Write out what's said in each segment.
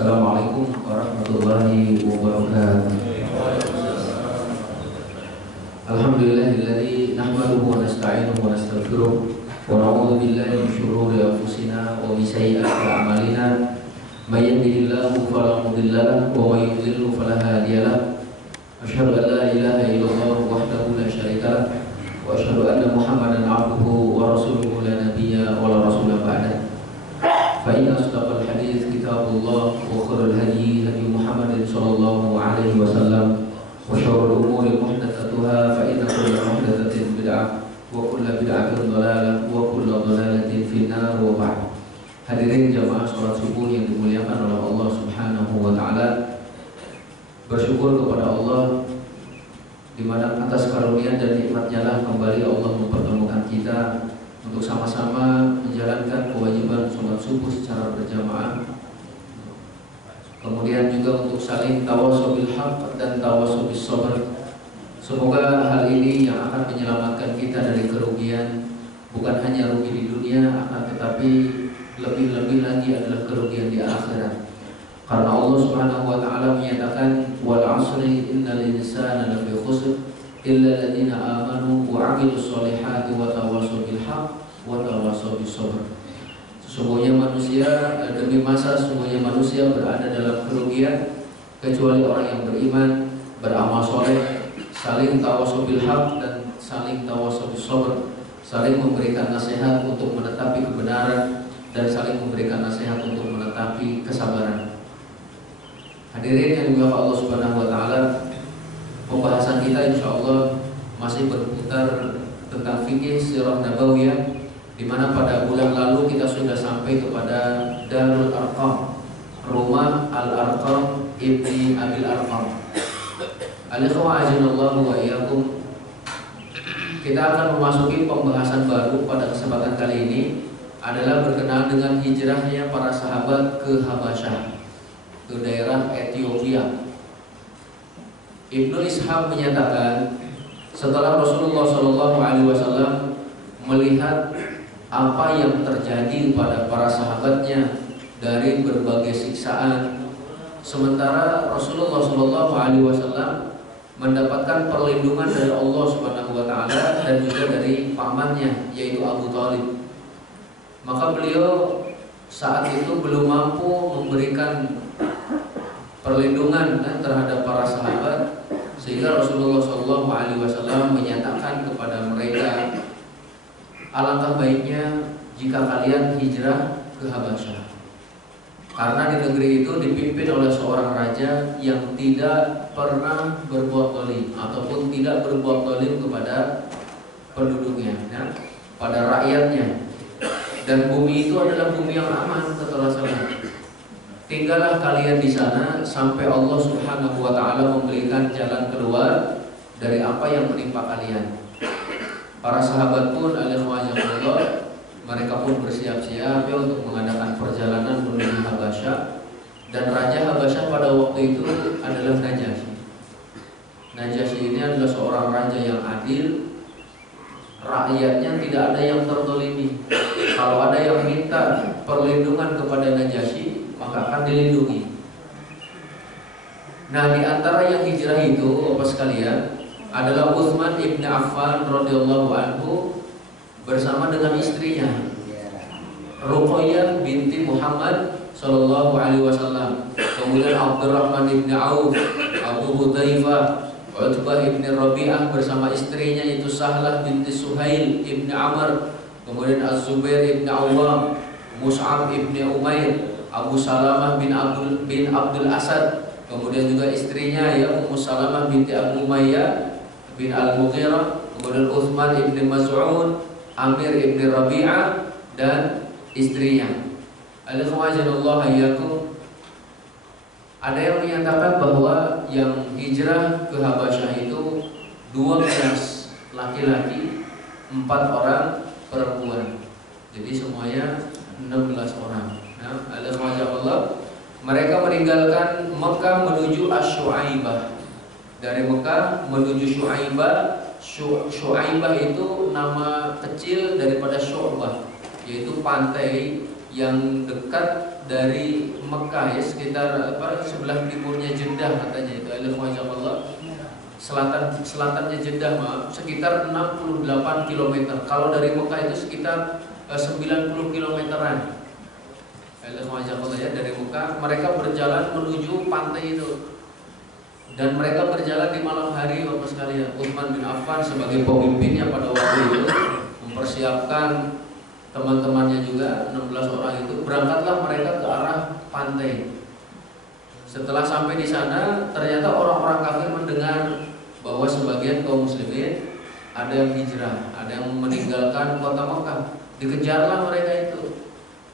Assalamualaikum warahmatullahi wabarakatuh. Alhamdulillahilladzi nahmaduhu wa nasta'inuhu wa nastaghfiruh wa na'udzu billahi min shururi anfusina wa min sayyiati a'malina. May yahdihillahu fala mudilla lahu wa may yudlil fala hadiya lahu. Asyhadu an la ilaha illallah wahdahu la syarika lahu wa asyhadu anna Muhammadan 'abduhu wa rasuluhu la nabiyya wa la rasula ba'da. Fa inna asdaqal hadits kitabullah wa khairul hadyi hadyi Muhammadin sallallahu alaihi wasallam wa syarrul umuri muhdatsatuha fa inna kulla muhdatsatin bid'ah wa kulla bid'atin dhalalah wa kulla dhalalatin finnar wa ba'd. Hadirin jamaah salat subuh yang dimuliakan oleh Allah Subhanahu wa taala. Bersyukur kepada Allah di mana atas karunia dan nikmat-Nya lah kembali Allah mempertemukan kita untuk sama-sama menjalankan kewajiban sholat subuh secara berjamaah. Kemudian juga untuk saling tawassul bil haq dan tawassul bis sabr. Semoga hal ini yang akan menyelamatkan kita dari kerugian, bukan hanya rugi di dunia, akan tetapi lebih-lebih lagi adalah kerugian di akhirat. Karena Allah Subhanahu wa taala menyatakan wal 'asri innal insana lafi khusr illa alladziina aamanu wa 'amilus shalihati wa tawassaw bil haqq wa tawassaw bis sabr. Sesungguhnya manusia demi masa sesungguhnya manusia berada dalam kerugian kecuali orang yang beriman, beramal soleh, saling tawassaw bil haqq dan saling tawassaw bis sabr, saling memberikan nasihat untuk menetapi kebenaran dan saling memberikan nasihat untuk menetapi kesabaran. Hadirin yang dimuliakan Allah Subhanahu wa taala, pembahasan kita insyaallah masih berputar tentang fikih sirah nabawiyah, di mana pada bulan lalu kita sudah sampai kepada Darul Arqam, rumah Al-Arqam ibni Abil Arqam. Al-ikhwah azinallahu wa iyyakum. Kita akan memasuki pembahasan baru pada kesempatan kali ini, adalah berkenaan dengan hijrahnya para sahabat ke Habasyah, ke daerah Ethiopia. Ibnu Ishaq menyatakan setelah Rasulullah SAW melihat apa yang terjadi pada para sahabatnya dari berbagai siksaan, sementara Rasulullah SAW mendapatkan perlindungan dari Allah Subhanahu wa taala dan juga dari pamannya yaitu Abu Thalib, maka beliau saat itu belum mampu memberikan perlindungan terhadap para sahabat, sehingga Rasulullah SAW menyatakan kepada mereka, alangkah baiknya jika kalian hijrah ke Habasyah, karena di negeri itu dipimpin oleh seorang raja yang tidak pernah berbuat zalim ataupun tidak berbuat zalim kepada penduduknya, ya, pada rakyatnya. Dan bumi itu adalah bumi yang aman, kata Rasulullah. Tinggallah kalian di sana sampai Allah Subhanahu wa taala memberikan jalan keluar dari apa yang menimpa kalian. Para sahabat pun alaihissalam, mereka pun bersiap-siap untuk mengadakan perjalanan menuju Habasyah. Dan raja Habasyah pada waktu itu adalah Najasyi. Najasyi ini adalah seorang raja yang adil. Rakyatnya tidak ada yang terzalimi. Kalau ada yang minta perlindungan kepada Najasyi, maka akan dilindungi. Nah, di antara yang hijrah itu, Bapak sekalian, adalah Utsman ibn Affan radhiyallahu anhu bersama dengan istrinya Ruqayyah binti Muhammad sallallahu alaihi wasallam. Kemudian Abdurrahman ibn Auf, Abu Hudzaifah, Utbah ibn Rabi'ah bersama istrinya itu Sahlah binti Suhail ibn Amr, kemudian Az-Zubair ibn Awwam, Mus'ab ibn Umair, Abu Salamah bin Abdul Asad, kemudian juga istrinya ya Ummu Salamah binti Abu Umayyah bin Al-Mughirah, kemudian Utsman ibn Mas'ud, Amir ibn Rabi'ah dan istrinya. Alhamdulillah iyyakum. Ada yang menyatakan bahwa yang hijrah ke Habasyah itu 12 laki-laki, 4 orang perempuan. Jadi semuanya 16 orang. Nah, alhamdulillah, mereka meninggalkan Mekah menuju Asy-Syu'aibah. Dari Mekah menuju Syu'aibah. Syu'aibah itu nama kecil daripada Syu'bah, yaitu pantai yang dekat dari Mekah ya, sekitar sebelah timurnya Jeddah katanya itu Allah. Selatannya Jeddah sekitar 68 km. Kalau dari Mekah itu sekitar 90 kilometeran. Ya, dari Mekah mereka berjalan menuju pantai itu. Dan mereka berjalan di malam hari, Bapak sekalian. Utsman bin Affan sebagai pemimpinnya pada waktu itu mempersiapkan teman-temannya juga 16 orang itu, berangkatlah mereka ke arah pantai. Setelah sampai di sana, ternyata orang-orang kafir mendengar bahwa sebagian kaum muslimin ada yang hijrah, ada yang meninggalkan kota Mekah. Dikejarlah mereka itu.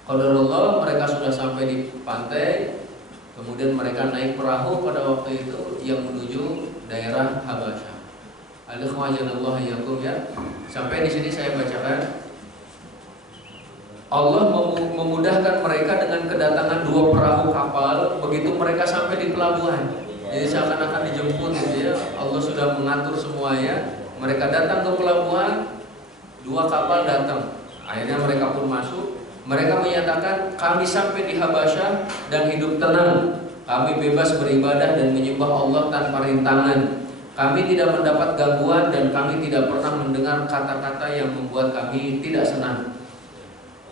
Qadarullah, mereka sudah sampai di pantai. Kemudian mereka naik perahu pada waktu itu yang menuju daerah Habasyah. Al-Ikhwanullah yakum ya. Sampai di sini saya bacakan. Allah memudahkan mereka dengan kedatangan 2 perahu kapal. Begitu mereka sampai di pelabuhan, jadi seakan-akan dijemput gitu ya. Allah sudah mengatur semuanya. Mereka datang ke pelabuhan, 2 kapal datang. Akhirnya mereka pun masuk. Mereka menyatakan, kami sampai di Habasyah dan hidup tenang. Kami bebas beribadah dan menyembah Allah tanpa rintangan. Kami tidak mendapat gangguan dan kami tidak pernah mendengar kata-kata yang membuat kami tidak senang.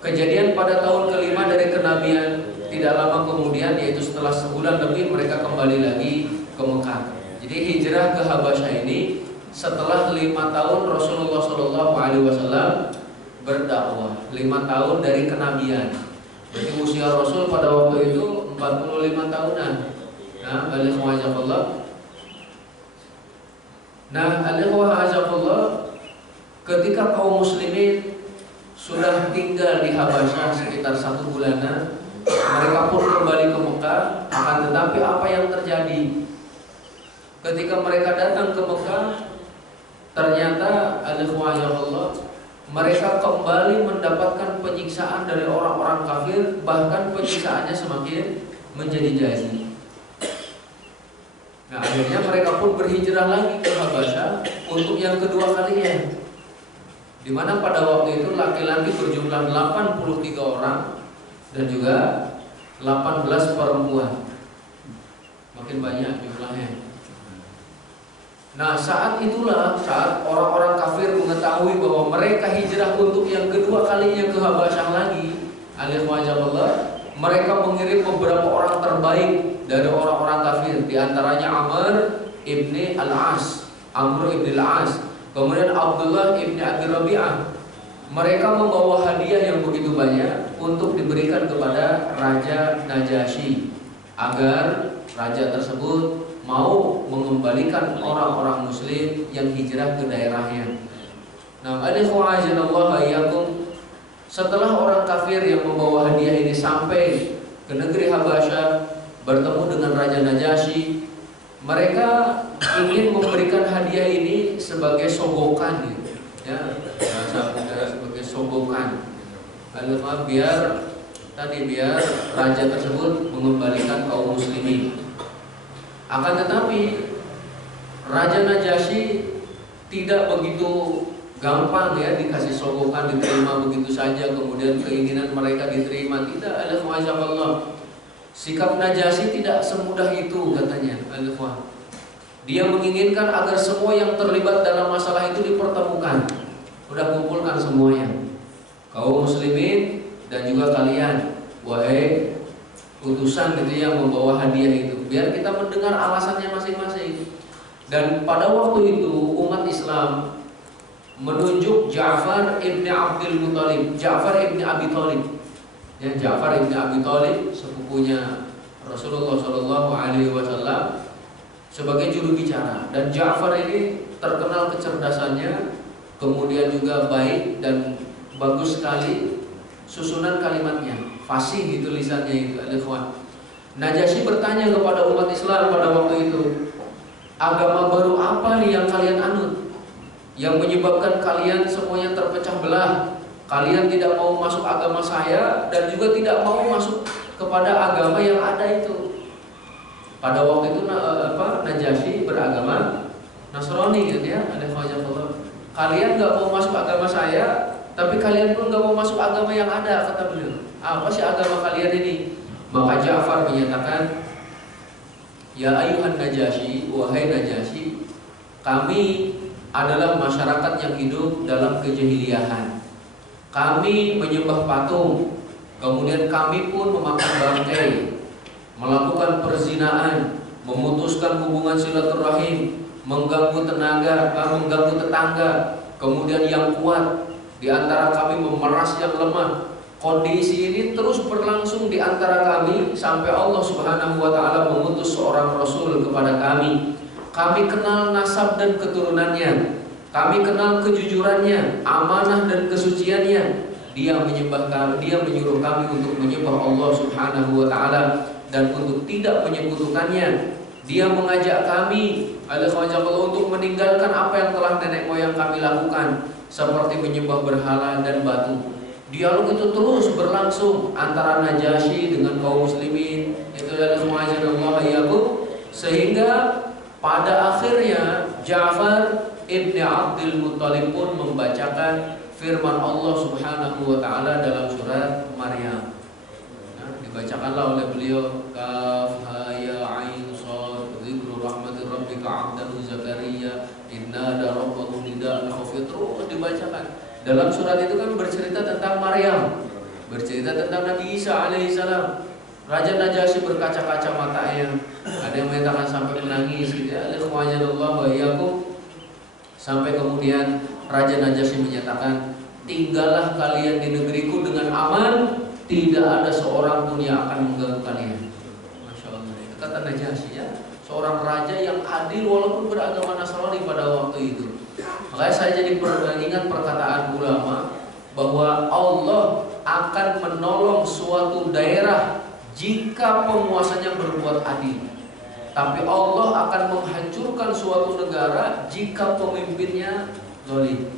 Kejadian pada tahun kelima dari kenabian, tidak lama kemudian, yaitu setelah sebulan lebih, mereka kembali lagi ke Mekah. Jadi hijrah ke Habasyah ini setelah 5 tahun Rasulullah SAW berdakwah, 5 tahun dari kenabian. Jadi usia Rasul pada waktu itu 45 tahunan. Nah, al-ikhwah ketika kaum muslimin sudah tinggal di Habasyah sekitar 1 bulanan, mereka pun kembali ke Mekah. Akan tetapi apa yang terjadi ketika mereka datang ke Mekah? Ternyata mereka kembali mendapatkan penyiksaan dari orang-orang kafir. Bahkan penyiksaannya semakin menjadi-jadi. Nah, akhirnya mereka pun berhijrah lagi ke Habasyah untuk yang kedua kalinya, di mana pada waktu itu laki-laki berjumlah 83 orang dan juga 18 perempuan. Makin banyak jumlahnya. Nah, saat itulah saat orang-orang kafir mengetahui bahwa mereka hijrah untuk yang kedua kalinya ke Habasyah lagi. Mereka mengirim beberapa orang terbaik dari orang-orang kafir, di antaranya Amr ibn al-As, kemudian Abdullah ibn Abi Rabi'ah. Mereka membawa hadiah yang begitu banyak untuk diberikan kepada Raja Najasyi, agar raja tersebut mau mengembalikan orang-orang muslim yang hijrah ke daerahnya. Nah, setelah orang kafir yang membawa hadiah ini sampai ke negeri Habasyah, bertemu dengan Raja Najasyi, mereka ingin memberikan hadiah ini sebagai sogokan gitu. Ya, sebagai sogokan. Biar raja tersebut mengembalikan kaum muslimin. Akan tetapi Raja Najasyi tidak begitu gampang ya dikasih sogokan, diterima begitu saja, kemudian keinginan mereka diterima. Tidak, Allah. Sikap Najasyi tidak semudah itu katanya. Dia menginginkan agar semua yang terlibat dalam masalah itu dipertemukan. Sudah kumpulkan semuanya, kaum muslimin dan juga kalian, wahai utusan gitu yang membawa hadiah itu, biar kita mendengar alasannya masing-masing. Dan pada waktu itu umat Islam menunjuk Ja'far ibn Abdul Muttalib, Ja'far ibn Abi Thalib. Ya, Ja'far ibn Abi Thalib sepupunya Rasulullah SAW sebagai juru bicara. Dan Ja'far ini terkenal kecerdasannya, kemudian juga baik dan bagus sekali susunan kalimatnya, fasih di tulisannya itu. Najasyi bertanya kepada umat Islam pada waktu itu, agama baru apa nih yang kalian anut, yang menyebabkan kalian semuanya terpecah belah? Kalian tidak mau masuk agama saya dan juga tidak mau masuk kepada agama yang ada itu. Pada waktu itu Najasyi beragama Nasrani gitu ya. Kalian nggak mau masuk agama saya, tapi kalian pun nggak mau masuk agama yang ada, kata beliau. Apa sih agama kalian ini? Maka Ja'far menyatakan, ya ayuhan Najasyi, wahai Najasyi, kami adalah masyarakat yang hidup dalam kejahiliahan. Kami menyembah patung, kemudian kami pun memakan bangkai, melakukan perzinaan, memutuskan hubungan silaturahim, mengganggu tetangga, kemudian yang kuat di antara kami memeras yang lemah. Kondisi ini terus berlangsung di antara kami sampai Allah Subhanahu wa taala mengutus seorang rasul kepada kami. Kami kenal nasab dan keturunannya. Kami kenal kejujurannya, amanah dan kesuciannya. Dia menyuruh kami untuk menyembah Allah Subhanahu wa taala dan untuk tidak menyekutukannya. Dia mengajak kami untuk meninggalkan apa yang telah nenek moyang kami lakukan, seperti menyembah berhala dan batu. Dialog itu terus berlangsung antara Najasyi dengan kaum muslimin, sehingga pada akhirnya Ja'far ibn Abdul Muttalib pun membacakan firman Allah Subhanahu wa taala dalam surat Maryam. Nah, dibacakanlah oleh beliau, kaf ha ya ain shad dzikru rahmatir rabbika 'abdahu Zakaria inna da rabbahu nidaan khafi, terus dibacakan. Dalam surat itu kan bercerita tentang Maryam, bercerita tentang Nabi Isa alaihissalam. Raja Najasyi berkaca-kaca matanya, ada yang menyatakan sampai menangis, sampai kemudian Raja Najasyi menyatakan, tinggallah kalian di negeriku dengan aman, tidak ada seorang pun yang akan mengganggu kalian. Masya Allah, itu kata Najasyi ya, seorang raja yang adil walaupun beragama Nasrani pada waktu itu. Makanya saya jadi ingat perkataan ulama bahwa Allah akan menolong suatu daerah jika penguasanya berbuat adil, tapi Allah akan menghancurkan suatu negara jika pemimpinnya zalim.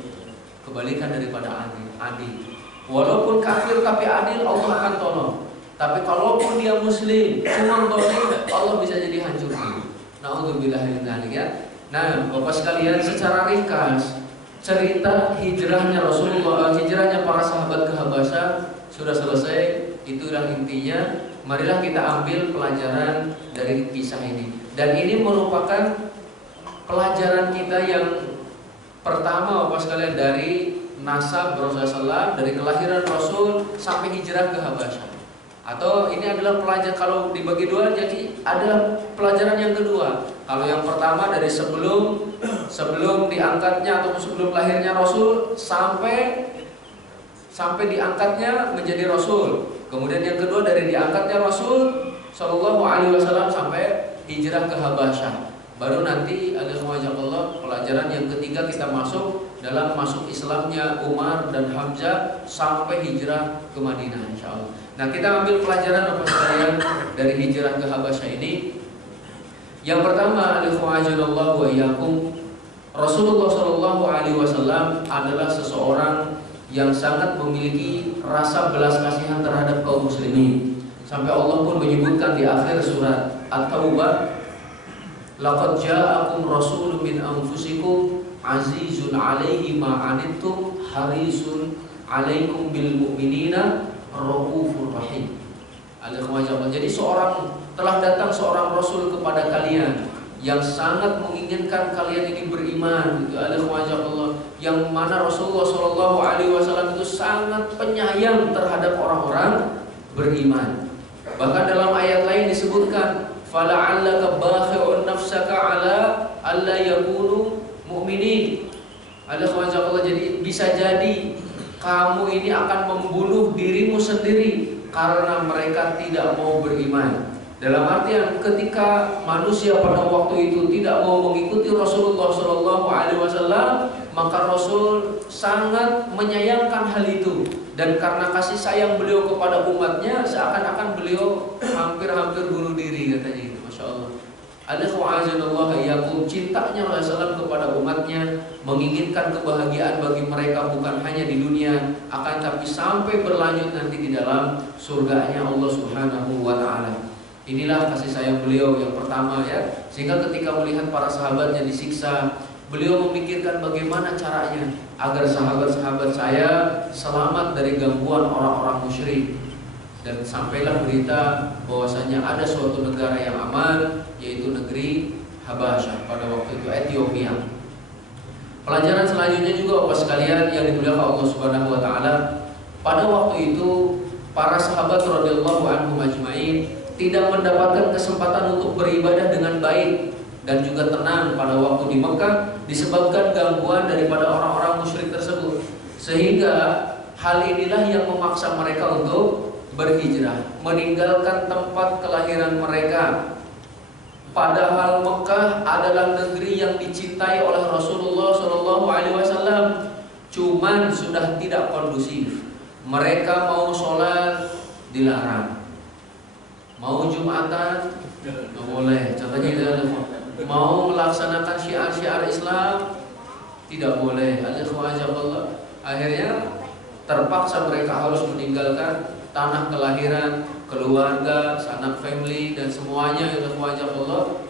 Kebalikan daripada adil. Walaupun kafir tapi adil, Allah akan tolong. Tapi kalaupun dia muslim cuma zalim, Allah bisa jadi hancurkan. Na'udzubillah min dzalik ya. Nah, Bapak sekalian, secara ringkas cerita hijrahnya Rasulullah, hijrahnya para sahabat ke Habasyah sudah selesai. Itulah intinya. Marilah kita ambil pelajaran dari kisah ini. Dan ini merupakan pelajaran kita yang pertama, Bapak sekalian, dari nasab Rasulullah SAW, dari kelahiran Rasul sampai hijrah ke Habasyah. Atau ini adalah pelajaran, kalau dibagi dua, jadi adalah pelajaran yang kedua. Kalau yang pertama dari sebelum diangkatnya atau sebelum lahirnya Rasul sampai diangkatnya menjadi Rasul. Kemudian yang kedua dari diangkatnya Rasul Shallallahu Alaihi Wasallam sampai hijrah ke Habasyah. Baru nanti ada pelajaran yang ketiga kita masuk Islamnya Umar dan Hamzah sampai hijrah ke Madinah, insya Allah. Nah, kita ambil pelajaran apa sekalian dari hijrah ke Habasyah ini. Yang pertama, Rasulullah Shallallahu Alaihi Wasallam adalah seseorang yang sangat memiliki rasa belas kasihan terhadap kaum muslimin. Sampai Allah pun menyebutkan di akhir surat At-Taubah, laqad ja'akum rasulun min anfusikum azizun 'alaihi ma 'anittum harisun 'alaikum bil mu'minina raufur rahim. Jadi telah datang seorang rasul kepada kalian yang sangat menginginkan kalian ini beriman, gitu. Yang mana Rasulullah Shallallahu Alaihi Wasallam itu sangat penyayang terhadap orang-orang beriman. Bahkan dalam ayat lain disebutkan, fala'allaka bakhi'un nafsaka 'ala alla yakunu mu'minin. Jadi bisa jadi kamu ini akan membunuh dirimu sendiri karena mereka tidak mau beriman. Dalam artian ketika manusia pada waktu itu tidak mau mengikuti Rasulullah Shallallahu Alaihi Wasallam, maka Rasul sangat menyayangkan hal itu. Dan karena kasih sayang beliau kepada umatnya, seakan-akan beliau hampir-hampir bunuh diri, katanya itu. Masya Allah. Cintanya Rasulullah kepada umatnya, menginginkan kebahagiaan bagi mereka bukan hanya di dunia, akan tapi sampai berlanjut nanti di dalam surganya Allah Subhanahu wa taala. Inilah kasih sayang beliau yang pertama ya. Sehingga ketika melihat para sahabatnya disiksa, beliau memikirkan bagaimana caranya agar sahabat-sahabat saya selamat dari gangguan orang-orang musyrik. dan sampailah berita bahwasanya ada suatu negara yang aman, yaitu negeri Habasyah, pada waktu itu Ethiopia. Pelajaran selanjutnya juga Bapak sekalian yang dimuliakan Allah Subhanahu wa taala, pada waktu itu para sahabat radhiyallahu anhum ajmain tidak mendapatkan kesempatan untuk beribadah dengan baik dan juga tenang pada waktu di Mekah disebabkan gangguan daripada orang-orang musyrik tersebut. Sehingga hal inilah yang memaksa mereka untuk berhijrah, meninggalkan tempat kelahiran mereka. Padahal Mekah adalah negeri yang dicintai oleh Rasulullah SAW. Cuman sudah tidak kondusif. Mereka mau sholat dilarang, mau Jumatan nggak boleh. Contohnya itu, mau melaksanakan syiar-syiar Islam tidak boleh. Akhirnya terpaksa mereka harus meninggalkan tanah kelahiran, keluarga, sanak family dan semuanya,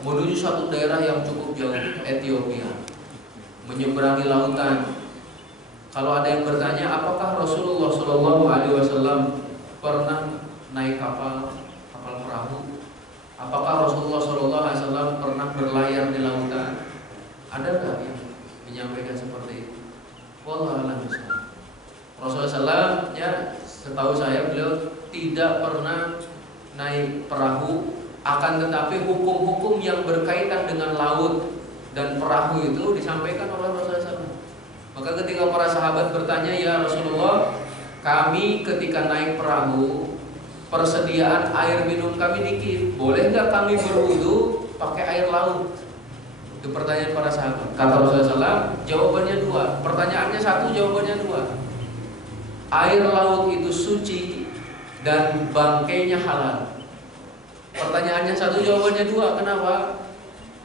menuju satu daerah yang cukup jauh, Ethiopia, menyeberangi lautan. Kalau ada yang bertanya, apakah Rasulullah SAW pernah naik kapal perahu? Apakah Rasulullah SAW pernah berlayar di lautan? Ada nggak yang menyampaikan seperti itu? Wallahu a'lam bishawab. Rasulullah SAW, ya, setahu saya beliau tidak pernah naik perahu, akan tetapi hukum-hukum yang berkaitan dengan laut dan perahu itu disampaikan oleh Rasulullah SAW. Maka ketika para sahabat bertanya, ya Rasulullah, kami ketika naik perahu, persediaan air minum kami dikit, boleh nggak kami berwudu pakai air laut? Itu pertanyaan para sahabat. Kata Rasulullah SAW, jawabannya dua. Pertanyaannya satu, jawabannya dua. Air laut itu suci dan bangkainya halal. Pertanyaannya satu, jawabannya dua. Kenapa?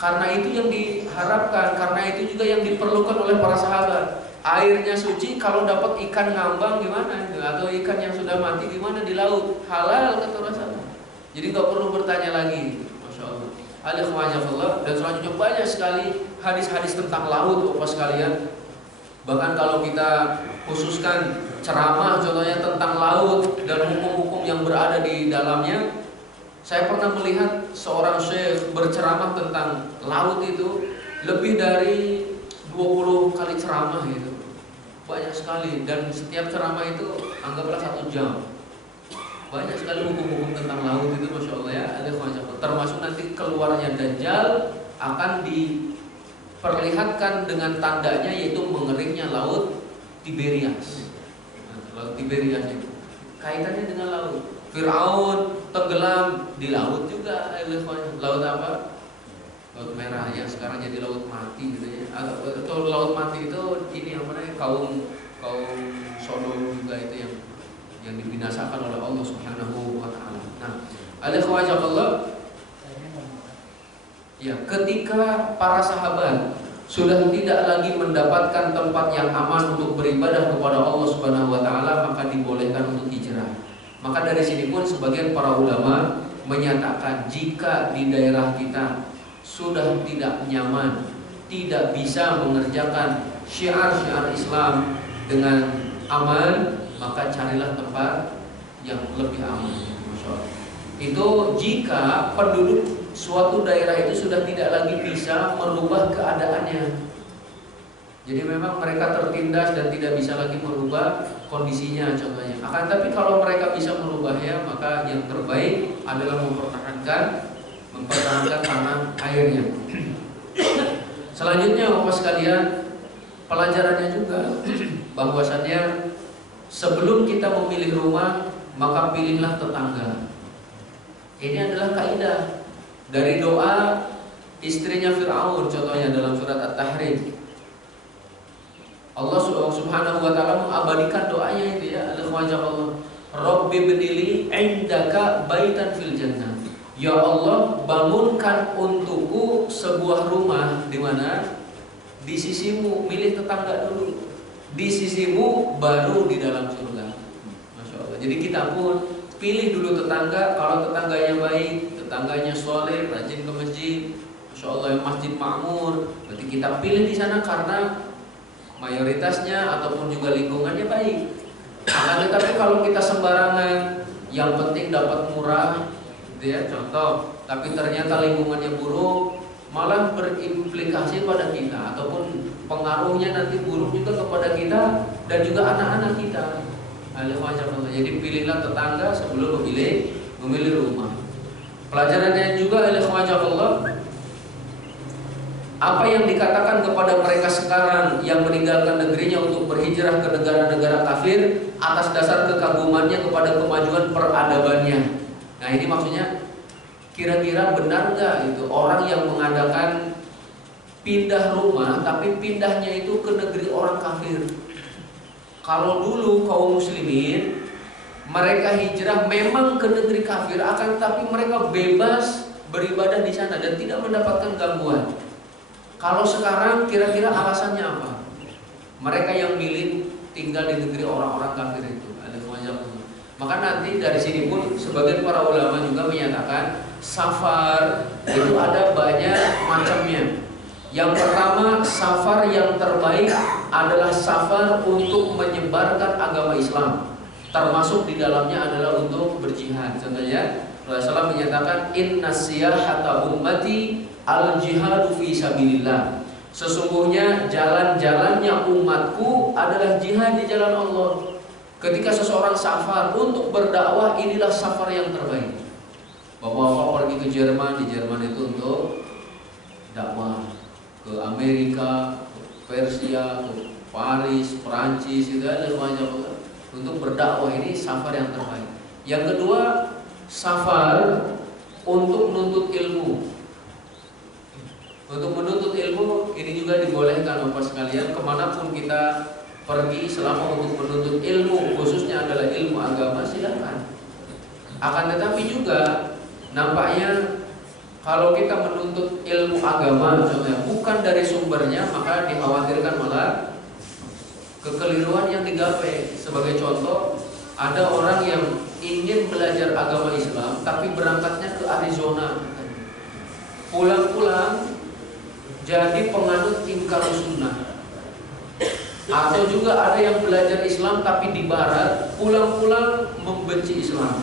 Karena itu yang diharapkan, karena itu juga yang diperlukan oleh para sahabat. Airnya suci, kalau dapat ikan ngambang gimana? Atau ikan yang sudah mati gimana di laut? Halal, kata Rasulullah. Jadi nggak perlu bertanya lagi. Masya Allah. Alhamdulillah. Dan selanjutnya banyak sekali hadis-hadis tentang laut, Bapak sekalian. Bahkan kalau kita khususkan ceramah contohnya tentang laut dan hukum-hukum yang berada di dalamnya, saya pernah melihat seorang syekh berceramah tentang laut itu lebih dari 20 kali ceramah gitu. Banyak sekali, dan setiap ceramah itu anggaplah 1 jam. Banyak sekali hukum-hukum tentang laut itu, Masya Allah ya. Termasuk nanti keluarnya Dajjal akan diperlihatkan dengan tandanya, yaitu mengeringnya laut Tiberias. Laut Tiberias itu kaitannya dengan laut. Fir'aun tenggelam di laut juga. Laut apa? Laut Merah ya, sekarang jadi laut mati gitu ya. Atau laut mati itu ini apa namanya, kaum Sodom juga itu yang dibinasakan oleh Allah Subhanahu wa taala. Nah, Allah ya, ketika para sahabat sudah tidak lagi mendapatkan tempat yang aman untuk beribadah kepada Allah Subhanahu wa taala, maka dibolehkan untuk hijrah. Maka dari sini pun sebagian para ulama menyatakan, jika di daerah kita sudah tidak nyaman, tidak bisa mengerjakan syiar-syiar Islam dengan aman, maka carilah tempat yang lebih aman. Itu jika penduduk suatu daerah itu sudah tidak lagi bisa merubah keadaannya. Jadi memang mereka tertindas dan tidak bisa lagi merubah kondisinya contohnya. Akan tapi kalau mereka bisa merubahnya, maka yang terbaik adalah mempertahankan tanah airnya. Selanjutnya Bapak sekalian, pelajarannya juga bahwasannya sebelum kita memilih rumah, maka pilihlah tetangga. Ini adalah kaidah dari doa istrinya Fir'aun contohnya dalam surat At-Tahrim. Allah Subhanahu wa taala mengabadikan doanya itu ya, Allah, Rabbi bnili indaka baitan fil jannah. Ya Allah, bangunkan untukku sebuah rumah di mana? Di sisimu, milih tetangga dulu. Di sisimu baru di dalam surga. Masya Allah. Jadi kita pun pilih dulu tetangga. Kalau tetangganya baik, tetangganya soleh, rajin ke masjid, Masya Allah, masjid makmur, berarti kita pilih di sana karena mayoritasnya ataupun juga lingkungannya baik. Nah, tetapi kalau kita sembarangan yang penting dapat murah, gitu ya, contoh. Tapi ternyata lingkungannya buruk, malah berimplikasi pada kita, ataupun pengaruhnya nanti buruk juga kepada kita dan juga anak-anak kita. Jadi pilihlah tetangga sebelum memilih rumah. Pelajarannya juga Allah, apa yang dikatakan kepada mereka sekarang yang meninggalkan negerinya untuk berhijrah ke negara-negara kafir atas dasar kekagumannya kepada kemajuan peradabannya. Nah ini maksudnya, kira-kira benar nggak itu orang yang mengadakan pindah rumah tapi pindahnya itu ke negeri orang kafir? Kalau dulu kaum muslimin mereka hijrah memang ke negeri kafir, akan tapi mereka bebas beribadah di sana dan tidak mendapatkan gangguan. Kalau sekarang kira-kira alasannya apa? Mereka yang milih tinggal di negeri orang-orang kafir itu. Maka nanti dari sini pun sebagian para ulama juga menyatakan safar itu ada banyak macamnya. Yang pertama, safar yang terbaik adalah safar untuk menyebarkan agama Islam, termasuk di dalamnya adalah untuk berjihad. Contohnya Rasulullah menyatakan inna siyahata ummati al-jihadu fi sabilillah. Sesungguhnya jalan-jalannya umatku adalah jihad di jalan Allah. Ketika seseorang safar untuk berdakwah, inilah safar yang terbaik. Bapak-bapak pergi ke Jerman, di Jerman itu untuk dakwah, ke Amerika, ke Persia, ke Paris, Perancis, itu ada banyak untuk berdakwah. Ini safar yang terbaik. Yang kedua, safar untuk menuntut ilmu. Untuk menuntut ilmu ini juga dibolehkan Bapak sekalian, kemanapun kita pergi selama untuk menuntut ilmu, khususnya adalah ilmu agama, silakan. Akan tetapi juga nampaknya kalau kita menuntut ilmu agama contohnya bukan dari sumbernya, maka dikhawatirkan malah kekeliruan yang digapai. Sebagai contoh, ada orang yang ingin belajar agama Islam tapi berangkatnya ke Arizona, pulang-pulang jadi penganut ingkar sunnah. Atau juga ada yang belajar Islam tapi di barat, pulang-pulang membenci Islam.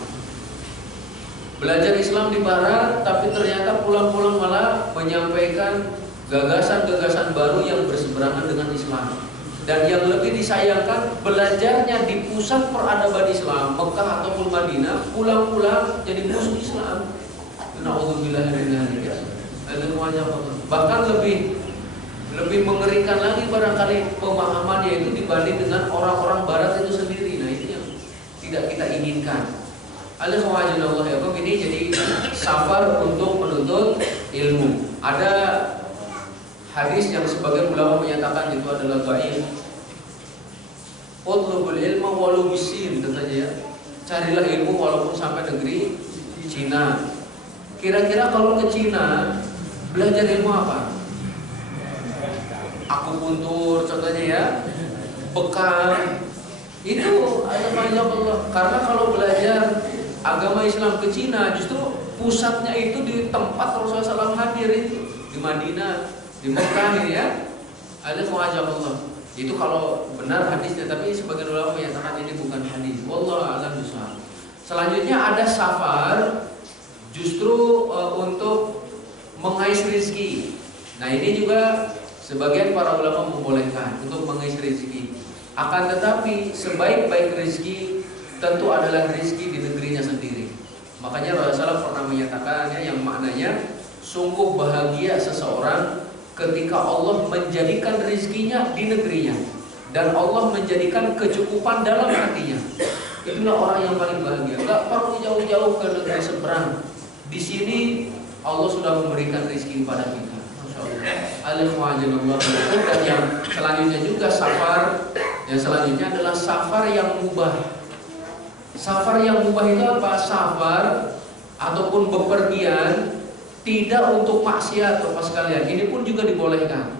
Belajar Islam di barat tapi ternyata pulang-pulang malah menyampaikan gagasan-gagasan baru yang berseberangan dengan Islam. Dan yang lebih disayangkan, belajarnya di pusat peradaban Islam, Mekah ataupun Madinah, pulang-pulang jadi musuh Islam. Na'udzubillah min dzalik. Bahkan lebih mengerikan lagi barangkali pemahamannya itu dibanding dengan orang-orang barat itu sendiri. Nah ini yang tidak kita inginkan. Ini jadi safar untuk menuntut ilmu. Ada hadis yang sebagian ulama menyatakan itu adalah dhaif. Utlubul ilma walau bisin, katanya ya. Carilah ilmu walaupun sampai negeri Cina. Kira-kira kalau ke Cina belajar ilmu apa? Akupuntur contohnya ya, bekam. Itu ada banyak Allah. Karena kalau belajar agama Islam ke Cina, justru pusatnya itu di tempat Rasulullah SAW hadir itu, di Madinah, di Mekah ini ya. Ada wajah Allah. Itu kalau benar hadisnya, tapi sebagian ulama menyatakan ini bukan hadis. Wallahu a'lam bishawab. Selanjutnya ada safar justru untuk mengais rezeki. Nah ini juga sebagian para ulama membolehkan untuk mengais rezeki. Akan tetapi sebaik-baik rezeki tentu adalah rezeki di negerinya sendiri. Makanya Rasulullah pernah menyatakannya yang maknanya sungguh bahagia seseorang ketika Allah menjadikan rezekinya di negerinya dan Allah menjadikan kecukupan dalam hatinya. Itulah orang yang paling bahagia. Gak perlu jauh-jauh ke negeri seberang. Di sini Allah sudah memberikan rezeki kepada kita. Dan yang selanjutnya juga safar. Yang selanjutnya adalah safar yang mubah. Safar yang mubah itu apa? Safar ataupun bepergian tidak untuk maksiat, Bapak sekalian. Ini pun juga dibolehkan.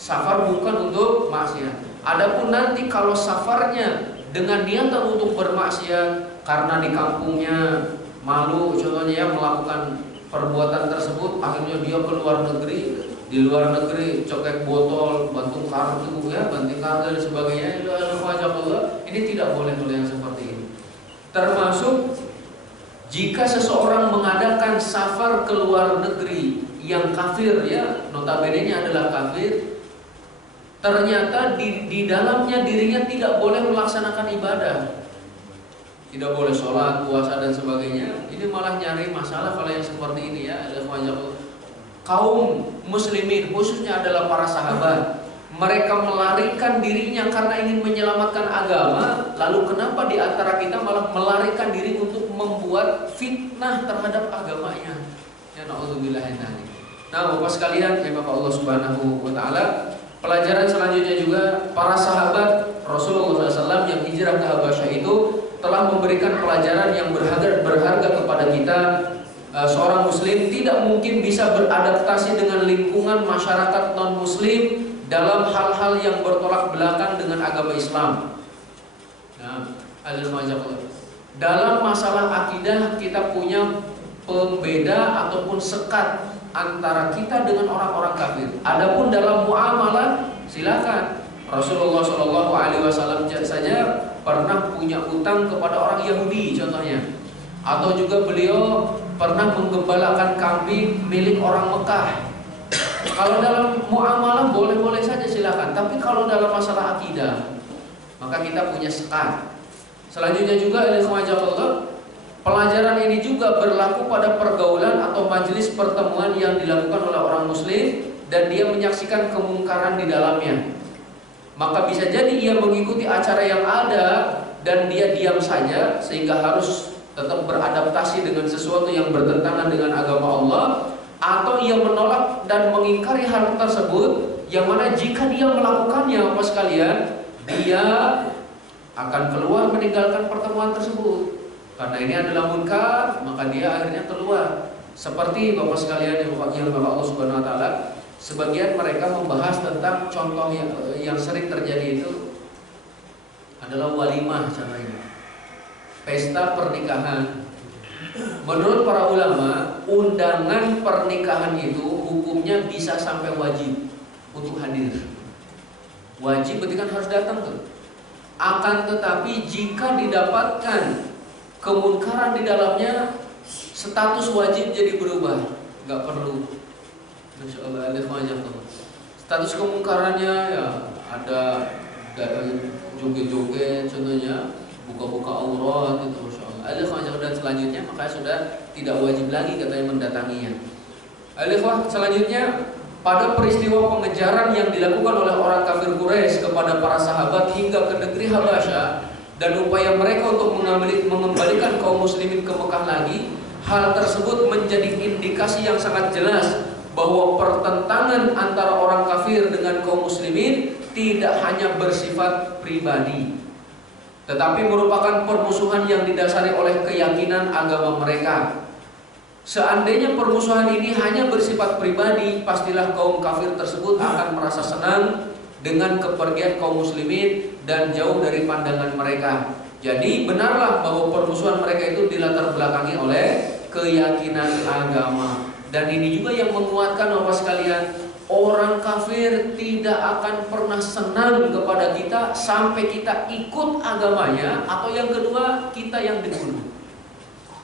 Safar bukan untuk maksiat. Adapun nanti kalau safarnya dengan niatan untuk bermaksiat karena di kampungnya malu contohnya ya, melakukan perbuatan tersebut, akhirnya dia ke luar negeri, di luar negeri cokek botol, banting kartu ya, banting kartu dan sebagainya, itu Allah, ini tidak boleh oleh yang seperti ini. Termasuk Jika seseorang mengadakan safar ke luar negeri yang kafir, ya notabene-nya adalah kafir, ternyata di dalamnya dirinya tidak boleh melaksanakan ibadah, tidak boleh sholat, puasa dan sebagainya. Ini malah nyari masalah kalau yang seperti ini ya. Kaum muslimin khususnya adalah para sahabat, mereka melarikan dirinya karena ingin menyelamatkan agama. Lalu kenapa di antara kita malah melarikan diri untuk membuat fitnah terhadap agamanya? Ya na'udzubillah. Nah, Bapak sekalian, ya Bapak Allah Subhanahu wa taala, pelajaran selanjutnya juga para sahabat Rasulullah SAW yang hijrah ke Habasyah itu telah memberikan pelajaran yang berharga kepada kita. Seorang muslim tidak mungkin bisa beradaptasi dengan lingkungan masyarakat non-muslim dalam hal-hal yang bertolak belakang dengan agama Islam. Nah, dalam masalah akidah kita punya pembeda ataupun sekat antara kita dengan orang-orang kafir. Adapun dalam muamalah, silakan. Rasulullah SAW saja pernah punya utang kepada orang Yahudi contohnya, atau juga beliau pernah menggembalakan kambing milik orang Mekah. Kalau dalam muamalah boleh-boleh saja silakan, tapi kalau dalam masalah akidah maka kita punya sekat. Selanjutnya juga pelajaran ini juga berlaku pada pergaulan atau majelis pertemuan yang dilakukan oleh orang muslim dan dia menyaksikan kemungkaran di dalamnya. Maka bisa jadi ia mengikuti acara yang ada dan dia diam saja sehingga harus tetap beradaptasi dengan sesuatu yang bertentangan dengan agama Allah, atau ia menolak dan mengingkari hal tersebut, yang mana jika dia melakukannya Bapak sekalian, dia akan keluar meninggalkan pertemuan tersebut. Karena ini adalah munkar, maka dia akhirnya keluar. Seperti Bapak sekalian yang Bapak Allah Subhanahu wa taala, sebagian mereka membahas tentang contoh yang sering terjadi itu adalah walimah contohnya. Pesta pernikahan. Menurut para ulama, undangan pernikahan itu hukumnya bisa sampai wajib untuk hadir. Wajib berarti kan harus datang tuh. Akan tetapi jika didapatkan kemunkaran di dalamnya, status wajib jadi berubah, nggak perlu. Masya Allah, status kemungkarannya ya ada joget-joget contohnya, buka-buka aurat gitu, Masya Allah. Dan selanjutnya maka sudah tidak wajib lagi katanya mendatanginya. Selanjutnya pada peristiwa pengejaran yang dilakukan oleh orang kafir Quraisy kepada para sahabat hingga ke negeri Habasyah dan upaya mereka untuk mengembalikan kaum muslimin ke Mekah lagi, hal tersebut menjadi indikasi yang sangat jelas bahwa pertentangan antara orang kafir dengan kaum muslimin tidak hanya bersifat pribadi, tetapi merupakan permusuhan yang didasari oleh keyakinan agama mereka. Seandainya permusuhan ini hanya bersifat pribadi, pastilah kaum kafir tersebut akan merasa senang dengan kepergian kaum muslimin dan jauh dari pandangan mereka. Jadi benarlah bahwa permusuhan mereka itu dilatar belakangi oleh keyakinan agama. Dan ini juga yang menguatkan Bapak sekalian, orang kafir tidak akan pernah senang kepada kita sampai kita ikut agamanya, atau yang kedua kita yang dibunuh.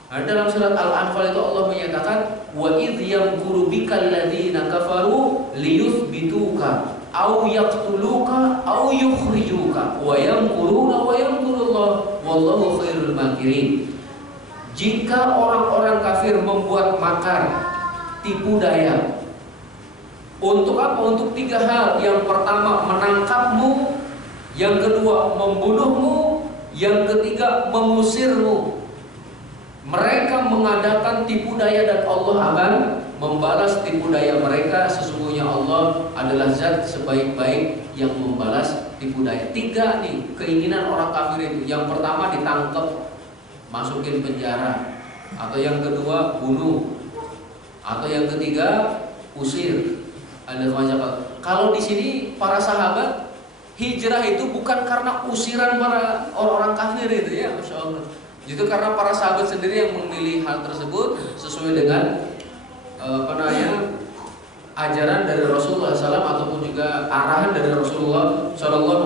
Nah, dalam surat Al-Anfal itu Allah menyatakan, wa idh yamkuru bikal ladzina kafaru liyuthbituka aw yaqtuluka aw yukhrijuka wa yamkuruna wa yamkurullah wallahu khairul makirin. Jika orang-orang kafir membuat makar, tipu daya, untuk apa? Untuk tiga hal. Yang pertama menangkapmu, yang kedua membunuhmu, yang ketiga mengusirmu. Mereka mengadakan tipu daya dan Allah akan membalas tipu daya mereka. Sesungguhnya Allah adalah zat sebaik-baik yang membalas tipu daya. Tiga nih keinginan orang kafir itu. Yang pertama ditangkap, masukin penjara, atau yang kedua bunuh, atau yang ketiga usir. Kalau di sini para sahabat hijrah itu bukan karena usiran para orang-orang kafir itu ya, Masya Allah. Itu karena para sahabat sendiri yang memilih hal tersebut sesuai dengan ajaran dari Rasulullah SAW ataupun juga arahan dari Rasulullah SAW.